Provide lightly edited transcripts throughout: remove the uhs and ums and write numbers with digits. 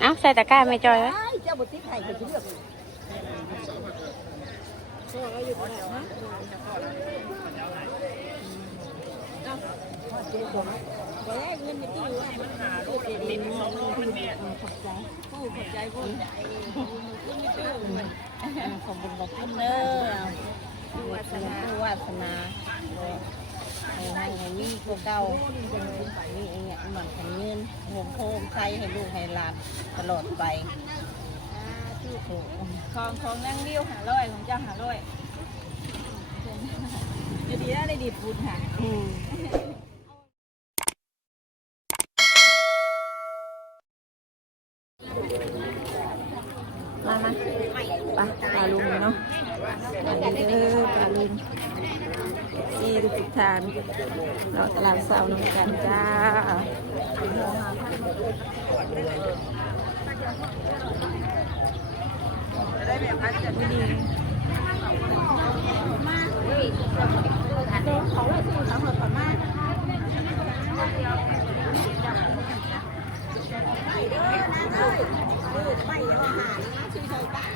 เอ้าใส่ตะกร้าไม่จอยไหมเจ้าบุตรไข่จะเลือกเงินไม่ติ้วตู้เจดีย์ขอบใจผู้ขอบใจผู้ขอบคุณบอกเนอผู้วาสนาผู้วาสนาให้มีพวกเก่ามีเงี้ยเหมือนของเงินโฮมโฮมใช้ให้ลูกให้หลานตลอดไปของนั่งเลี้ยว500ของเจ้า500จะดีได้ดีพูดค่ะมาปลาลุงเนาะอันนี้เด้อปลาลุงที่ทุกทานเราตลาดเสาร์นำกันจ้าได้แบบพันจัดดีมากเขาเลยคือเขาเหมือนมากไปเด้อนะเลยไปเดี๋ยวหาชื่อใครบ้าง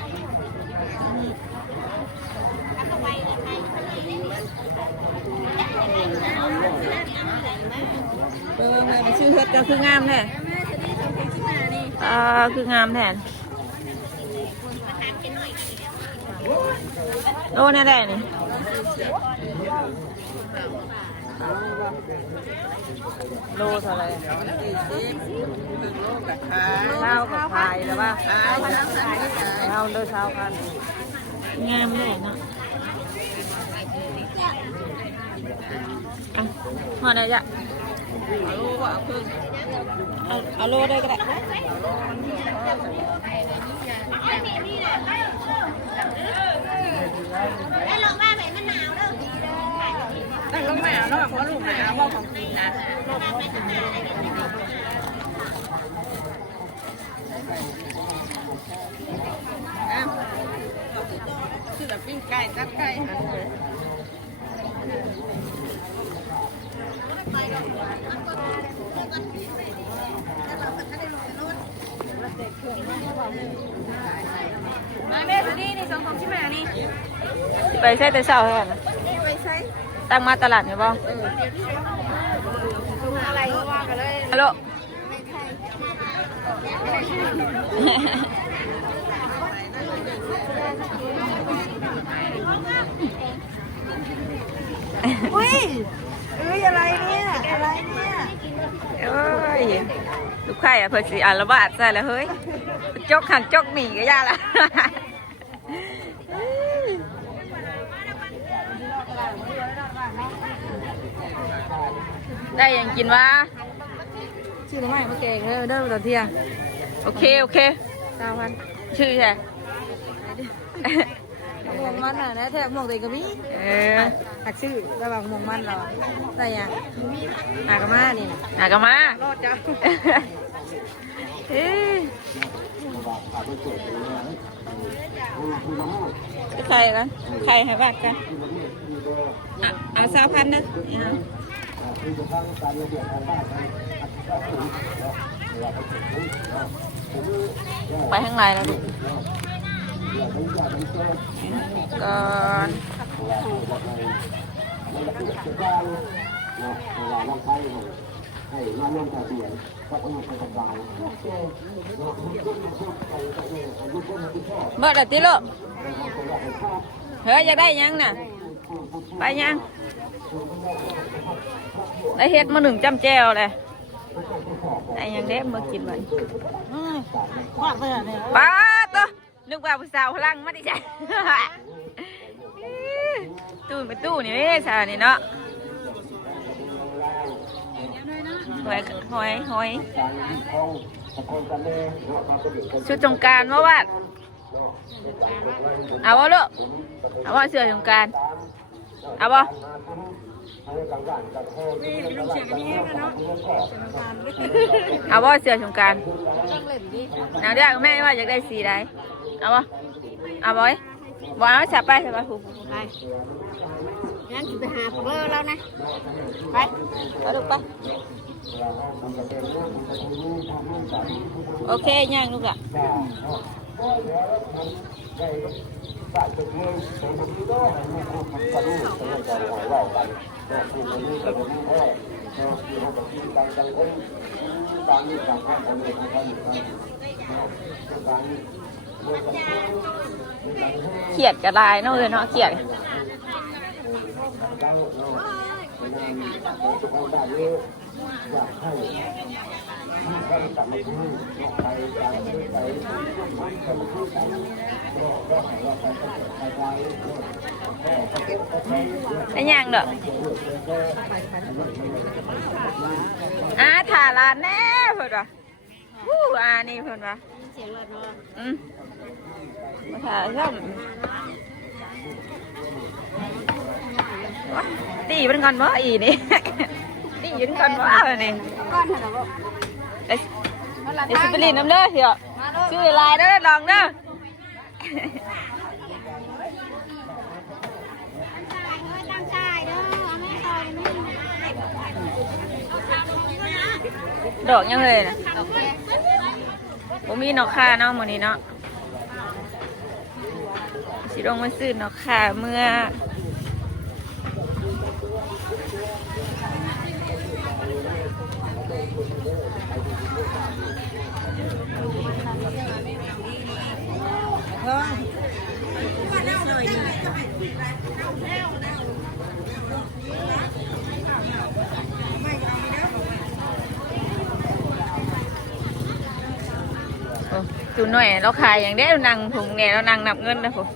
ไงมันชื่อเฮ็ดก็คืองามแท้คืองามแท้โลนี่ได้นี่โลเท่าไรเช้ากับพายแล้วว่าเช้าเลิกเช้ากันงามเลยเนาะพอได้จ้ะเอาโลได้ก็ได้แล้วลงมาแบบมะนาวเด้อแต่ลงมาแล้วแบบเพราะลูกหนาวว่าของกินนะคือแบบปิ้งไก่จัดไก่มาแม่ตัวนี้นี่สองของชิมานี่ไปใช้แต่เช้าแค่นะไปใช้ตั้งมาตลาดเนี่ยบ้างอะไรก็ว่ากันเลยฮัลโหลอุ้ยอะไรเนี่ยอะไรเนี่ยเอ้ยลูกไข่อะเพื่อสีอันละบาทใส่แล้วเฮ้ยจกหันจกหนีก็ยากละได้ยังกินวะชื่อน้ำใหม่มาเก่งเด้อตอนเที่ยงโอเค9,000ชื่อใช่มงมันอ่ะนะแทบมงตัวเองก็มีหักชื่อระหว่างมงมันเราได้ยังอากามานี่นะอากามารอดจ้าใครกันใครให้บาทกันเอา20,000นะไปข้างในแล้วลูกก่อนเมื่อไหร่ติลูกเฮ้ยอยากได้ยังน่ะไปยังได้เฮ็ดมา1 จำแจวเลยได้ยังเด้มากินมันป้าตัวนึกว่าผู้สาวพลังมาดิจ้ะตู้เป็นตู้นี่ไม่ใช่นี่เนาะหอยชุดสงกรานต์ว่าว่าเอาวะลูกเอาวะเสื้อสงกรานต์เอาวะเอาวะเสื้อสงกรานต์เอาเดี๋ยวแม่ว่าอยากได้สีใดเอาวะเอาไว้บอกเอาจับไปผูกไป งั้นจะไปหาพวกเรานะไป เอาลูกไปโอเคย่างลูกอ่ะเขียดกระลายเนาะเลยเนาะเขียดไอ้ยังเด้อถ่าลานแน่เพิ่นว่ะนี่เพิ่นว่ะเสียงรถเนาะมาถ่าช่อมตีเป็นก่อนบ่อีนี่ ตียืนก่อนบ่อะไรนี่ ก้อนเท่าไหร่บ่เดี๋ยวสิไปรีดน้ำเด้อเดี๋ยวชื่อลายเด้อลองเด้อดอกยังเลยนะผมมีนกข่าเนาะมื้อนี้เนาะสิลงมาซื้อนกข่าเมื่อจูหน่อยเราขายอย่างเด้นั่งถุงเนี่ยเรานั่งนับเงินนะผม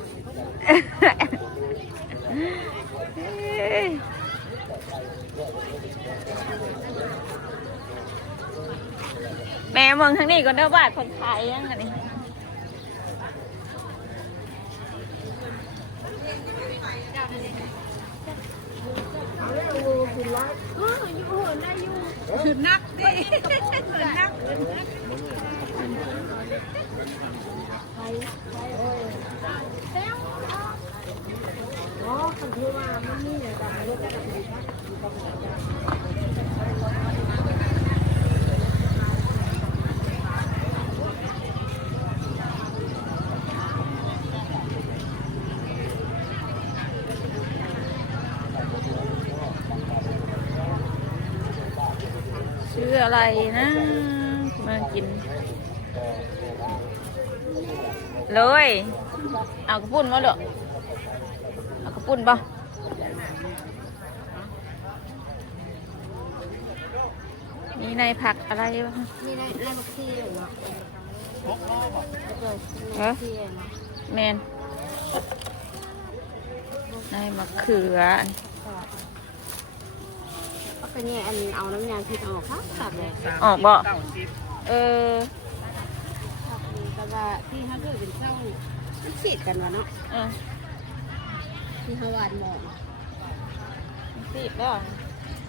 แม่มองทางนี้ก่อนเด้อบาทคนขายยังไงนี่สุดนักดิสุดนักซื้ออะไรนะมากินเลยเอากระปุ่นมาเด้อเอากระปุ่นป่ะมีในผักอะไรบ้างมีในบักซี่เนาะแมนในมะเขือก็เป็นเนี่ยอันเอาน้ำยาพิษออกครับสับเลยออกบ่แต่ว่าที่เขาเกิดเป็นเจ้ามันฉีดกันวะเนาะที่เขาวานหมอนฉีดแล้ว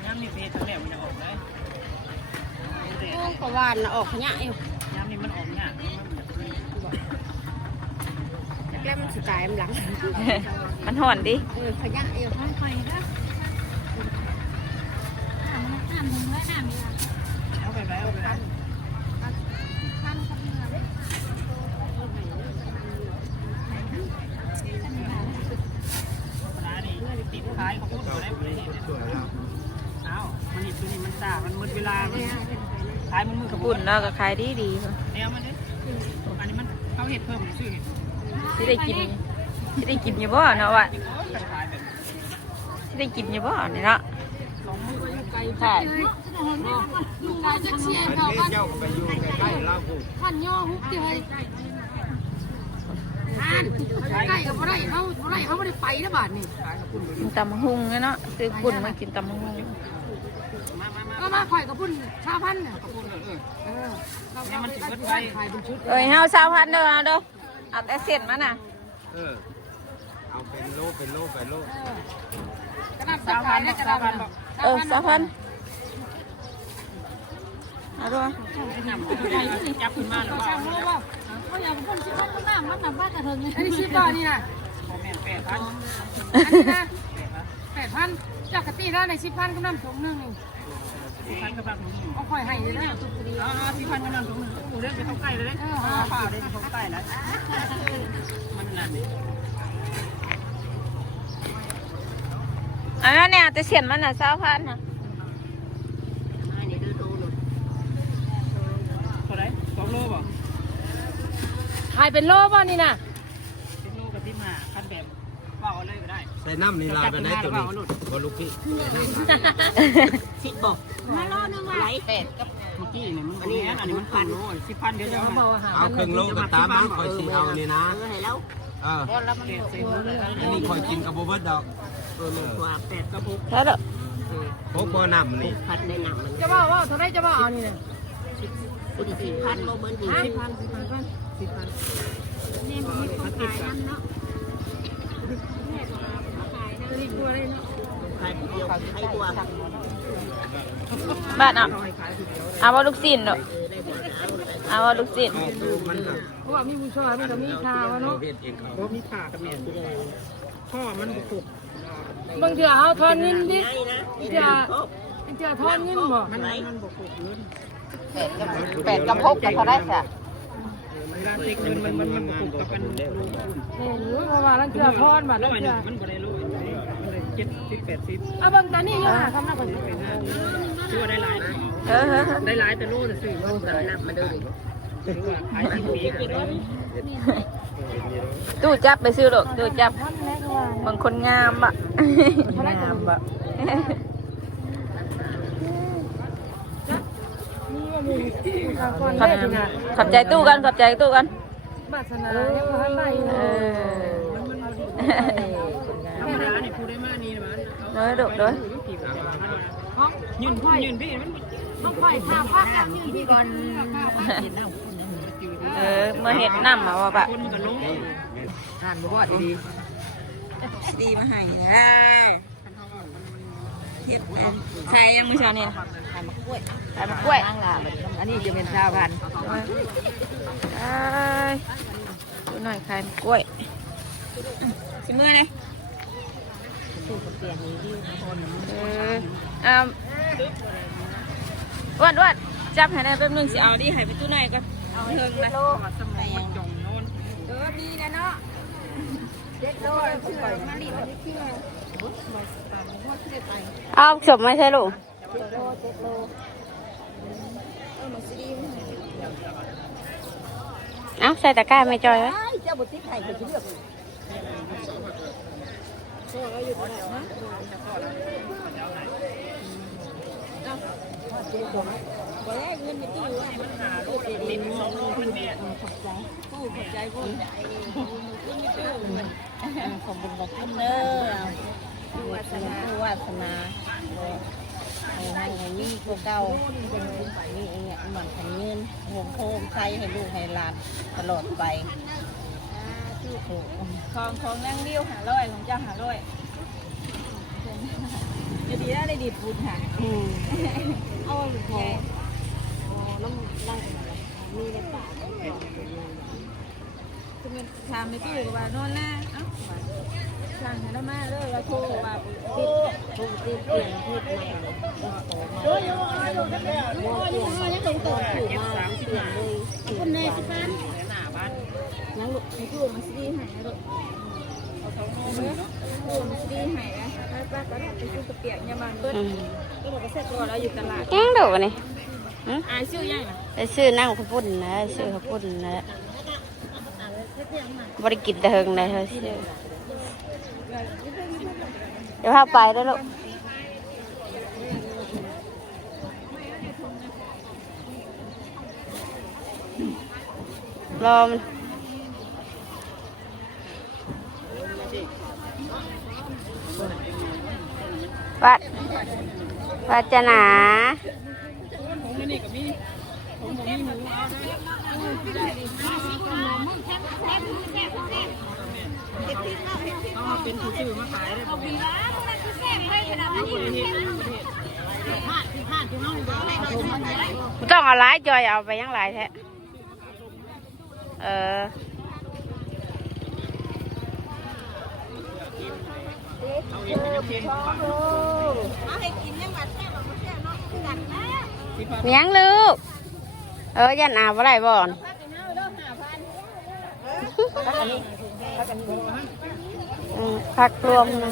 น้ำนี่เพชรทั้งแนวมันออกเลยโอ้ก็วานออกขยะอยู่น้ำนี่มันออกเนี่ยแล้วมันสุดท้ายมันหลังมันห่อนดิขยะอยู่ค่อยๆครับเอาไปไหนเอาไปไหนติดขายของคุณได้ไหมเอามันนี่ตัวนี้มันซ่ามันมืดเวลาขายมันมืด กระปุ่นเนาะก็ขายดีเนี่ยมันดิอันนี้มันเขาเห็ดเพิ่มซื้อที่ได้กินอยู่บ่เนาะวะที่ได้กินอยู่บ่เนี่ยเนาะใช่ลุงนายจะเชียร์เขาบ้านท่านย่อฮุบที่ให้ท่านใกล้กับอะไรเขาไม่ได้ไปนะบ้านนี่กินตำหุงเนาะซื้อปุ่นมากินตำหุงก็มาข่อยกับปุ่นชาพันเนี่ยมันชุดไปเฮา3,000เด้อเอาเด้อเอาแต่เส้นมาน่ะเอาเป็นโลไปโลกระดาษ3,000เนี่ยกระดาษ3,000เอาด้วยจับขึ้นมาหรือเปล่าเขาอยากเป็นคนชิบ้านน้ำมันน้ำบ้านกระเทิงอันนี้ชิบ้านนี่นะแม่8,000อันนี้นะ 8,000จากกะตีแล้วใน10,000ก็น้ำถุงนึงนี่ 10,000กับถุงนึง เอาค่อยให้เลยนะตุกดี 10,000กับถุงนึงโอ้เรื่องไปเข้าใกล้เลยเด้เปล่าเด้ไปเข้าใกล้แล้วมันนั่นนี่ อันนั้นเนี่ยจะเสียนมันน่ะ20,000น่ะ เท่าไหร่2 โลบ่ ขายเป็นโลบ่นี่น่ะ 10 โลกับ15คันแบบเปล่าเลยก็ได้ ใส่น้ำนี่ลาไปได้ตัวนี้บอลูกพี่ 10บ่มาโลนึงว่าไหล8กับเมื่อกี้นี่มันอันนี้มันพันโล10,000เดี๋ยวจะเอา เอาครึ่งโลกับตามมาคอยสีเอานี่นะเอออันนี้คอยกินกับโบเบิร์ดดอก 8กับ6 แล้วเด้อ โบกบ่น้ำนี่ จะว่าเท่าไรจะว่าเอานี่น่ะ 10,000โลเบิ้ล10,000นี่มันมีคนขายน้ำเนาะ นี่กลัวเลยเนาะ บ้านเอาว่าลูกศิษย์เด้อเอาว่าลูกศิษย์ มันแบบ เพราะว่ามีผู้ช่วยมันก็มีข่าวเนาะ เฮ็ดเองเขา บ่มีผ่ากับแม่พ่อมันบ่ครบบ างเทื่อเฮาทอนเงินดิเทื่อทอนเงินบ่ มันบ่ครบเงิน 8กับ6ก็เท่าไรซะ เวลาเช็คเงินมันบ่ครบกับอัน รู้เพราะว่าลังเทื่อทอนบัด ร้ ลั อง ยห เทื่ นึ่ อง มันบ่ได้ร้อยมันเลย70 80 เอาเบิ่งตอนนี้อยู่หาคำนักก่อน ชื่อว่าได้หลาย ได้หลายแต่โลจะซื้อโลสารนับมาเลยชื่อว่าขาย10 ปีก็ได้ ตู้จับไปซื้อลูกตู้จับ บางคนงามอ่ะ งามอ่ะ ขอบใจตู้กันขอบใจตู้กัน บาสนายังบ่ทันได้อยู่ เออ ธรรมดาเนี่ยผู้ได้มานี่มัน น้อยดุด้วย ยืนพี่มัน ต้องปล่อยข้าวพักกันยืนพี่ก่อน เมื่อเห็ดน้ำมาว่าปะ คนมันก็ลง ดีมาให้เลยเห็ดใครยังมือชาเนี่ยขายมะกล้วยขายมะกล้วยอันนี้จะเป็นชาวพันธุ์ดูหน่อยขายมะกล้วยชิมเมื่อเลยวัดจับให้ได้แป๊บนึงสิเอาดิให้ไปตู้ไหนกันเอาเทิงนะ สมองมันจงโน่น มีนะเนาะเอาสมไม่ใช่ลูกเอาใส่ตะกร้าไม่จอยไหมวาสนาให้มีพวกเก่ามีเหมือนขันเงินโฮมโฮมใช้ให้ลูกให้หลานตลอดไปของนั่งเลี้ยว500ของเจ้า500จะดีได้ดีพูดค่ะเอาพอน้ำได้มีในป่าคือมันทำไม่ตู้กับว่านอนหน้าเอ้าสั่งให้เรามาเลยว่าโทรว่าติดเปลี่ยนพูดใหม่คนในสิบ้านหน้าบ้านแล้วลูกให้พูดมาสิหายลูกพูดมาสิหายนะป้าก็ได้ไปซื้อกระเปียกยามันเบิ้ลก็บอกว่าเสร็จก่อนแล้วอยู่ตลาดแกงดูนี่อายชื่อยังไปซื้อนั่งข้าวปุ้นนะซื้อข้าวปุ้นนะบริกิตเถิงเลยเธอซื้อเดี๋ยวพาไปแล้วลูกรอมันวัดจะหนาเป็นผู้ซื้อมาขายได้ ต้องเอาหลายจอยเอาไปยังหลายแท้เอาเอ เมียงลูกยันอาบอะไรบ่อนผักรวมนะ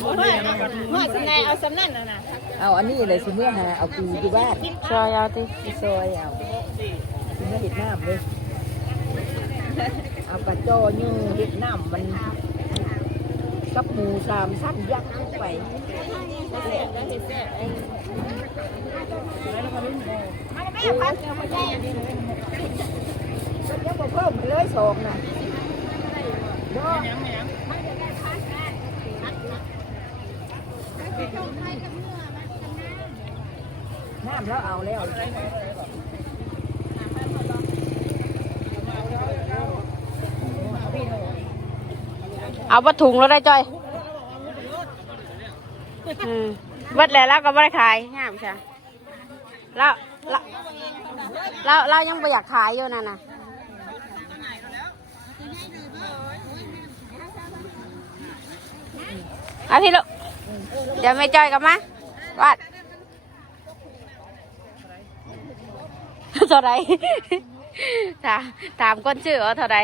ว่าสำแนเอาสำนั่นนะ เอาอันนี้เลยสิเมื่อหาเอาปูที่บ้าน ซอยเอาติ ที่ซอยเอาสิเมื่อเห็ดน้ำเลยเอาปลาจอยืดเห็ดน้ำมันกับหมูสามสั้นยักษ์ลงไปมันยังบ่เพิ่มเลยสองนะน้ำแล้วเอาแล้ว เอาปลาถุงแล้วได้จอยวัดแล้วก็ไม่ได้ขายง่ายใช่เรายังไม่อยากขายอยู่นั่นน่ะเอาพี่ลูกเดี๋ยวไม่จอยกลับมาวัดเท่าไรถามคนชื่อว่าเท่าไร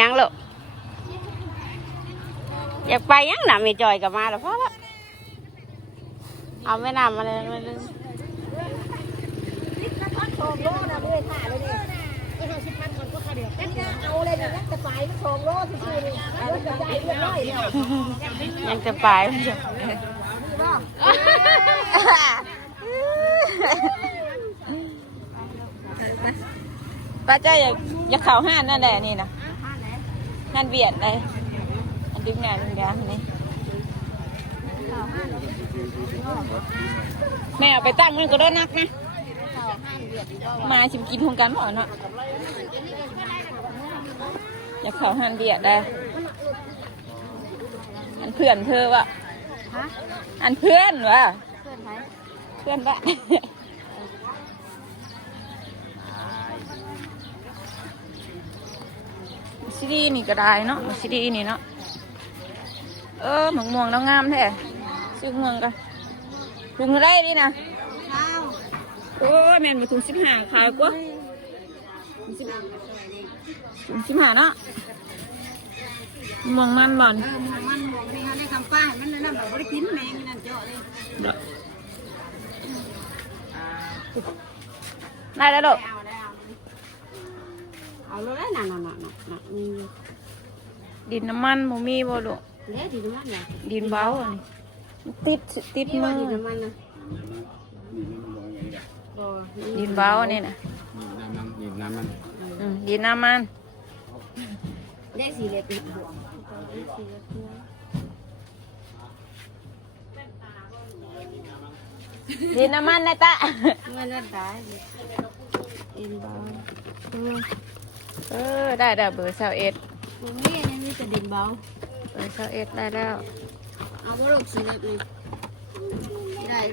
ยังลูกอยากไปยังหนาไม่จอยกลับมาแล้วเพราะว่าเอาไม่นำมาเลยไม่ลืมยังจะไปป้าเจ้าอยากเข่าห้านนั่นแหละนี่นะห้านเบียดเลยอันดึงงานดึงยางนี่แม่เอาไปตั้งมันก็ได้นักนะมาชิมกินโครงการบ่อเนาะอยากเข่าห้านเบียดได้อันเพื่อนเธอวะอันเพื่อนวะเพื่อนบ้านซีดีนี่ก็ได้เนาะซีดีนี่เนาะหมกม่วงแล้วงามแท้ซื้อม่วงกันถุงอะไรนี่นะโอ้ยแม่นมาถุง15ขายกว่าถุง15เนาะม่วงมันบ่อน มันหมวกนี่เขาได้ทำป้ายมันเลยนั่นแบบไม่ได้กินแมงนั่นเจาะเลย ได้แล้วลูก เอาเลยน่ะดินน้ำมันบ่มีบ่ลูก เดี๋ยวดีน้ำมันนะ ดินเบาอันนี้ติดมือ ดีน้ำมันนะ ดินเบาอันนี้นะดินน้ำมัน ได้สีเล็กดินน้ำมันนะตา เงินนั่นได้อินบอล ได้เบอร์21มันมีอันนี้จะดินเบา เบอร์21ได้แล้ว เอาบลูกสีเล็กเลย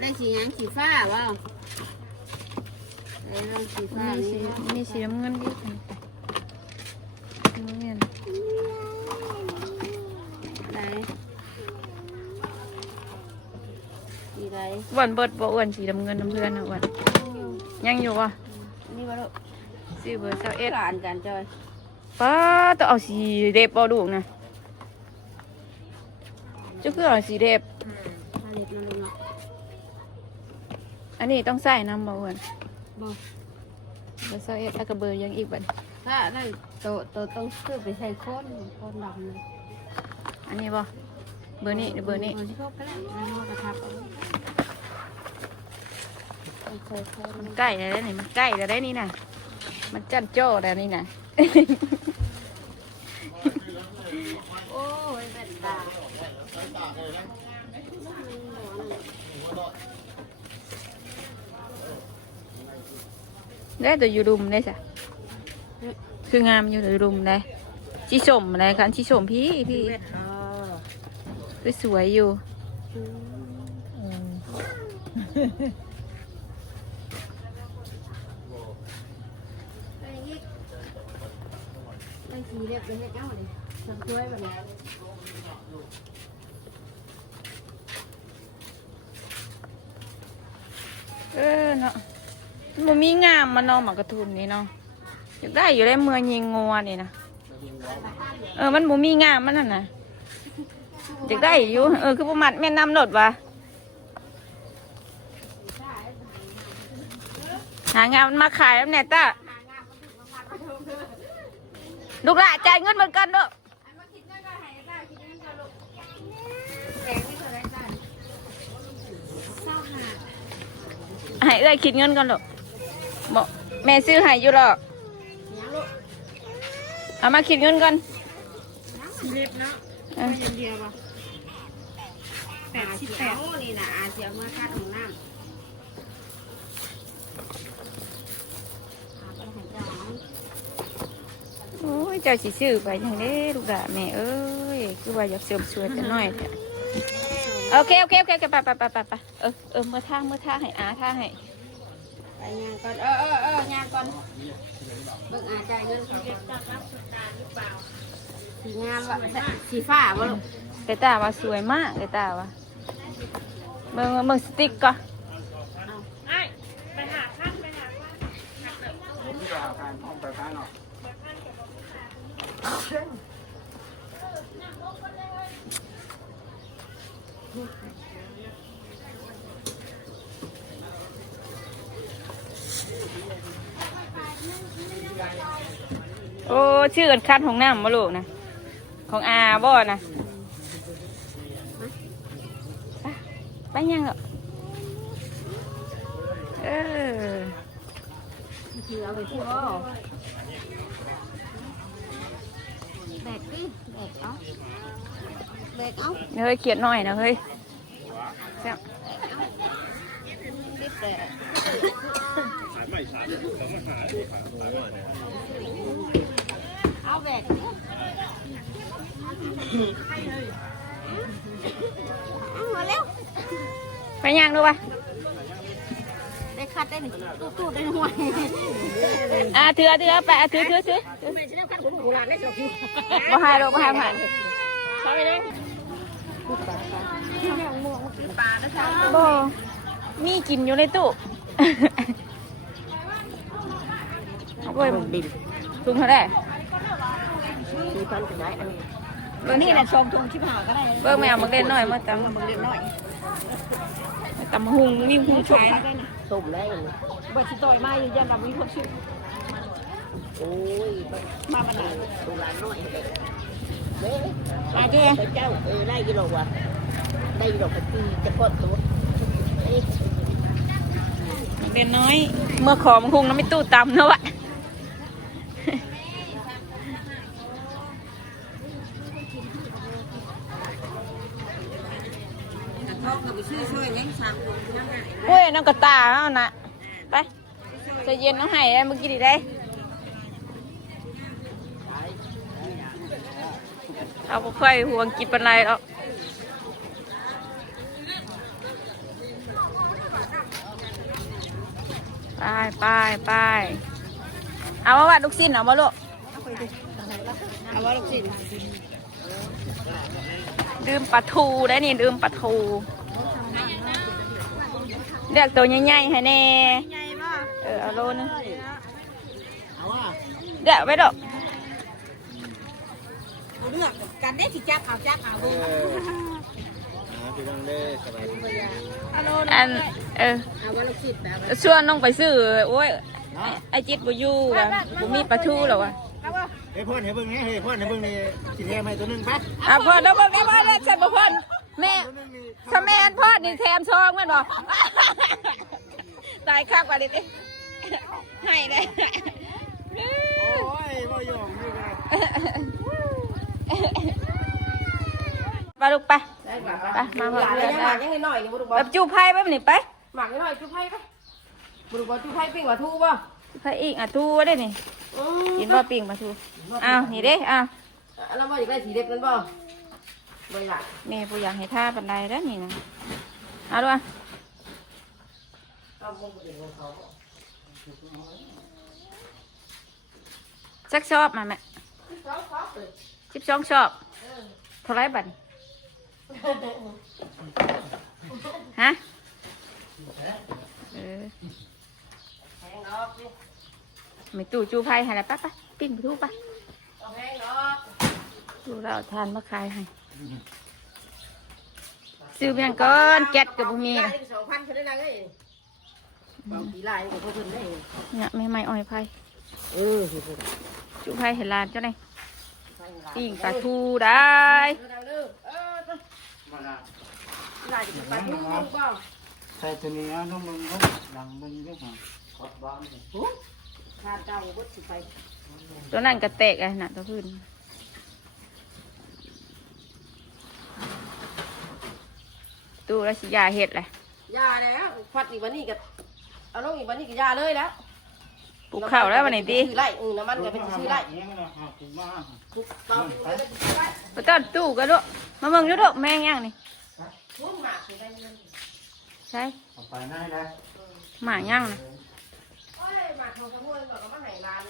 ได้สียังสีฟ้าว้าวได้สีฟ้า มีสีน้ำเงินดิน้ำเงิน ได้สีไร วันเบิดบ่อ้วนสีน้ำเงินน้ำเพื่อนนะอ้วนยังอยู่วะ นี่บลูก ซื้อเบอร์21 หลานกันจอย ป้าต้องเอาสีเด็บเอาลูกนะเจ้าคือเอาสีเด็บ เล็กนั่นลูก อันนี้ต้องใส่น้ำบ่อ้วน บ่ เบอร์21แล้วก็เบอร์ยังอีกบัด ถ้าได้โตต้องซื้อไปใส่โคนดำเลย อันนี้บ่เบอร์นี้หรือเบอร์นี้ ชอบไปแล้วแล้วกระทับใส่โคน มันใกล้แล้วนี่มันใกล้แล้วได้นี่นะมันจันโจ้แล้วนี่นะ โอ้ยเป็นตา ได้ตัวยูรุมได้จ้ะคืองามอยู่ตัวยูรุมได้ชีสมอะไรกันชีสมพี่คือสวยอยู่ ได้สีเรียบเป็นเฮ็ดเอ้าเลยทำถ้วยแบบนี้ เนาะมันมีงามมันเนาะหมากกระทุนนี่เนาะอยากได้อยู่ได้เมืองยิงงัวนี่นะมันบ่มีงามมันนั่นน่ะอยากได้อยู่คือประมาทแม่น้ำโดดวะหางามมันมาขายแล้วแน่ต้าลูกหลานจ่ายเงินเหมือนกันเด้อให้เอ้ยคิดเงินก่อนลูกบอกแม่ซื้อให้อยู่หรอกเอามาคิดเงินก่อน เรียบเนาะเดียวป่ะ88นี่นะอาเสียมาค่าของน้ำโอ้ยเจ้าสิซื้อไปยังเด้ลูกหลานแม่เอ้ยคือว่าอยากเสริมสวยจะน้อยแต่โอเคไปเมื่อท่าให้อาท่าให้ ไปงานก่อนงานก่อนเบิ่งอาจ่ายเงินเขาสีงามวะสีฟ้าวะลูก เดต้าว่าสวยมากเดต้าว่าเบิ่งสติ๊กก่อนโอ้ชื่อกันคัดของน้ำมาลูกนะของอาบ่นะไปยังเหรอคือเอาไปที่บ่แบกดิแบกเอาเฮ้ยเขียนหน่อยนะเฮ้ยแซ่บเอาแบกมาเร็ว ไปยังดูวะ ได้คัดได้หนึ่งตู้ได้ห่วย ถือไปถือบ่หายหรอกบ่หายผ่านบ่มีกินอยู่ในตู้โอ้ยถุงเท่าไหร่ 4,000เป็นได้อันนี้ เบิ่ง นี่ นี่ แห แห ละ ละ ชมทงชิบหายก็ได้ เบิ่งแมวมันเล่นน้อยมาตำ มึงเรียนน้อย ตำหุงนี่หุงขาย ต้มได้ บัตรต่อยมาอยู่ยันดำมีคนชื่อ โอ้ย มาบันไหน ตัวหลานน้อยเด้ อาเจ้ ไปเจ้าได้กี่ดอกวะได้กี่ดอกตีจะกดตัว เล่นน้อย เมื่อขอมันหุงน้ำไม่ตู้ตำนะวะโอ้ยน้องกระตาเอานะไปจะเย็นน้องไห้เมื่อกี้ดีได้เอาไปค่อยห่วงกินเป็นไรแล้วไปเอามาวัดลูกชิ้นเอามาลูก เอาว่าลูกศิษย์ ดื่มปลาทูได้นี่ดื่มปลาทูเรียกตัวใหญ่ๆให้แน่เอาโลนึงเดี๋ยวไปดอก เลือกกันได้สิจักเอา พี่น้องเด้สบายดี อันเอาว่าลูกศิษย์แบบ ชวนน้องไปซื้อโอ้ยไอจิตบ่อยู่ว่ะบ่มีปลาทูหรอวะ เฮ้ยพ่อเห็นเบิ่งนี่เฮ้ยพ่อเห็นเบิ่งนี่กินแค่ไหมตัวนึงไป พ่อเดี๋ยวเบิ่งได้บ่ได้ฉันบ่พ่อแม่ถ้าแม่นพ่อนี่แถมซองแม่นบ่ตายคักกว่าดิให้ได้ โอ้ยบ่ยอมนี่เลย ไปลูกไปมา หลานยังหมากยังน้อยนี่บ่รู้บ่ แบบจูไพ่แบบนี้ไป หมากยังน้อยจุ๊บไผ่ไปบ่รู้บ่จุ๊บไผ่ปิ้งว่าทูบ่ ไพ่อีกทูได้นี่กินบ่ปิ้งปลาทูอ้าวนี่เด้อ้าว แล้วบ่อยากได้สีเด็กนั้นบ่บ่อยาก แม่บ่อยากให้ท่าปานใดแล้วนี่นะเอาด้วยสักชอบมาแม่ 12 ชอบเท่าไรบัดนี้ฮะไม่ตู้จูไพ่ให้ละป้าป้าปิ้งไปทุกป้าดูแล้วเอาทานมาขายให้ซื้อเพียงก้อนแก๊สกับบุมีนะ 2,000เพิ่นได้ละเอ้ยบางทีลายก็เพิ่นได้ เนี่ยไม่อ้อยไผ่ สิ จูไผ่เห็นลานเจ้าไหนปิ้งปลาทูได้ ลายจะไปทุกคนบ่ ใส่ตัวนี้น้องมึงดังมึงด้วยค่ะขอบบ้าน ขาดเจ้าบ่สิไป ตัวนั่นกระเตกอะน่ะตัวพื้นตู้แล้วสิยาเห็ดเลย ยาแล้วฟัดอีกวันนี้ก็เอาลงอีกวันนี้ก็ยาเลยแล้ว ปลูกข้าวแล้ววันไหนดี ชื่อไร่น้ำมันก็เป็นชื่อไร่ เนี่ยมันหาคุณมา ทุกเตาอยู่เลยชื่อไร่ ไปต้นตู้กันด้วยมาเบิ่งด้วยแมงย่างนี่ ทุ่มหมากสิได้เงิน ใช่ เอาไปได้แล้ว หมาย่างนะ โอ้ยหมากของขโมยก็มาให้ร้าน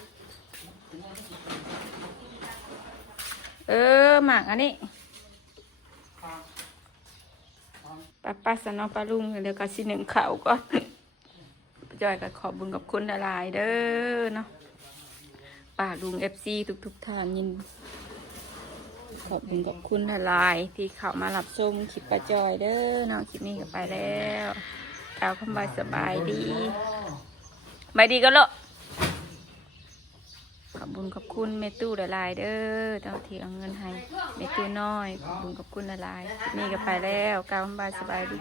หมากอันนี้ป้าสนอป้าลุงเดี๋ยวก็สิหนึ่งข่าวก่อนจอยก็ขอบบุญกับคุณหลายๆเด้อเนาะป้าลุงFC ทุกท่านยินขอบบุญกับคุณหลายๆที่เข้ามารับชมคลิปป้าจอยเด้อเนาะคลิปนี้ก็ไปแล้วกล่าวคำว่าสบายดีบายดีก็เลาะขอบบุญขอบคุณเมตู้หลายๆเด้อเจ้าที่เอาเงินให้เมตู้น้อยขอบบุญขอบคุณหลายๆคลิปนี้ก็ไปแล้วกล่าวคำว่าสบายดี